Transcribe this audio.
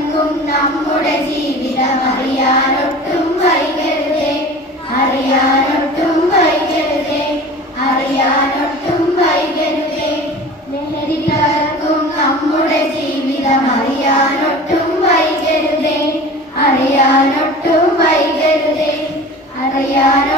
നമുക്കും നമ്മുടെ ജീവിതം അറിയാനൊട്ടും വൈകരുതേ. അറിയാനൊട്ടും വൈകരുതേ. അറിയാനൊട്ടും വൈകരുതേ. ലഹരിക്കാർക്കും നമ്മുടെ ജീവിതം അറിയാനൊട്ടും വൈകരുതേ. അറിയാനൊട്ടും വൈകരുതേ. അറിയാൻ